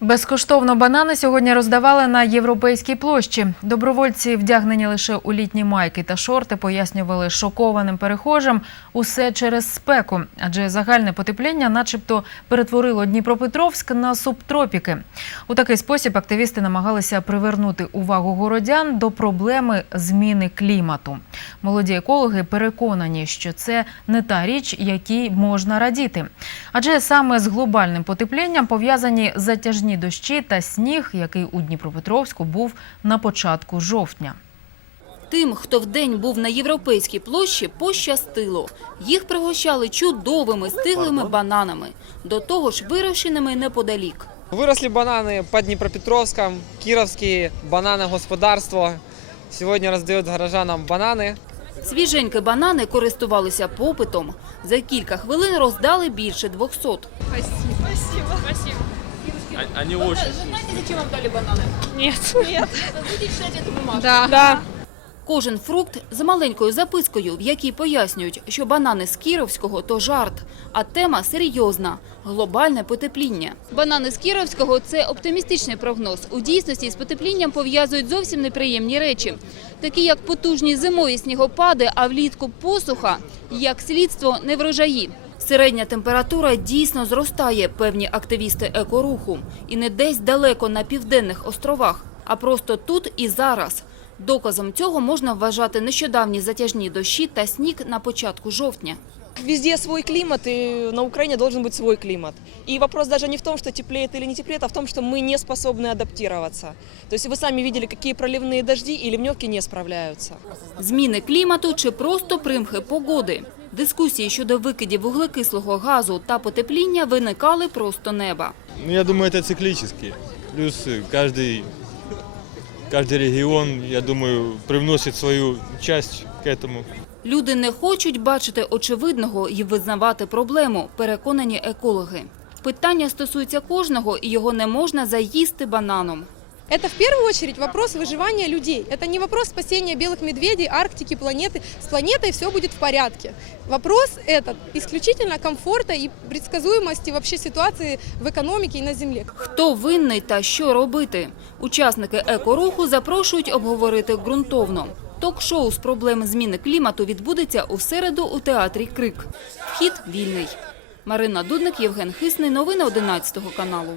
Безкоштовно банани сьогодні роздавали на європейській площі. Добровольці, вдягнені лише у літні майки та шорти, пояснювали шокованим перехожим усе через спеку, адже загальне потепління, начебто, перетворило Дніпропетровськ на субтропіки. У такий спосіб активісти намагалися привернути увагу городян до проблеми зміни клімату. Молоді екологи переконані, що це не та річ, якій можна радіти. Адже саме з глобальним потеплінням пов'язані затяжні дощі та сніг, який у Дніпропетровську був на початку жовтня. Тим, хто вдень був на європейській площі, пощастило. Їх пригощали чудовими стиглими бананами, до того ж вирощеними неподалік. Выросли бананы под Днепропетровском, кировские бананы господарство. Сегодня раздают горожанам бананы. Свіженькі банани користувалися попитом. За кілька хвилин роздали більше 200. Они очень. Кожен фрукт з маленькою запискою, в якій пояснюють, що банани з Кіровського – то жарт, а тема серйозна – глобальне потепління. Банани з Кіровського – це оптимістичний прогноз. У дійсності з потеплінням пов'язують зовсім неприємні речі, такі як потужні зимові снігопади, а влітку посуха, як слідство неврожаї. Середня температура дійсно зростає, певні активісти екоруху. І не десь далеко на південних островах, а просто тут і зараз. Доказом цього можна вважати нещодавні затяжні дощі та сніг на початку жовтня. Везде свой климат, и на Украине должен быть свой климат. И вопрос даже не в том, что теплеет или не теплеет, а в том, что мы не способны адаптироваться. То есть вы сами видели, какие проливные дожди и ливневки не справляются. Зміни клімату чи просто примхи погоди. Дискусії щодо викидів вуглекислого газу та потепління виникали просто неба. Ну, я думаю, это циклически. Плюс э, каждый, каждый регион, я думаю, привносит свою часть к этому. Люди не хочуть бачити очевидного і визнавати проблему, переконані екологи. Питання стосується кожного, і його не можна заїсти бананом. Это в первую очередь вопрос выживания людей. Это не вопрос спасения белых медведей, Арктики, планеты. С планетой все будет в порядке. Вопрос этот исключительно комфорта и предсказуемости вообще ситуации в экономике и на Земле. Хто винний та що робити? Учасники екоруху запрошують обговорити ґрунтовно. Ток-шоу з проблем зміни клімату відбудеться у середу у театрі Крик. Вхід вільний. Марина Дудник, Євген Хисний. Новини 11 каналу.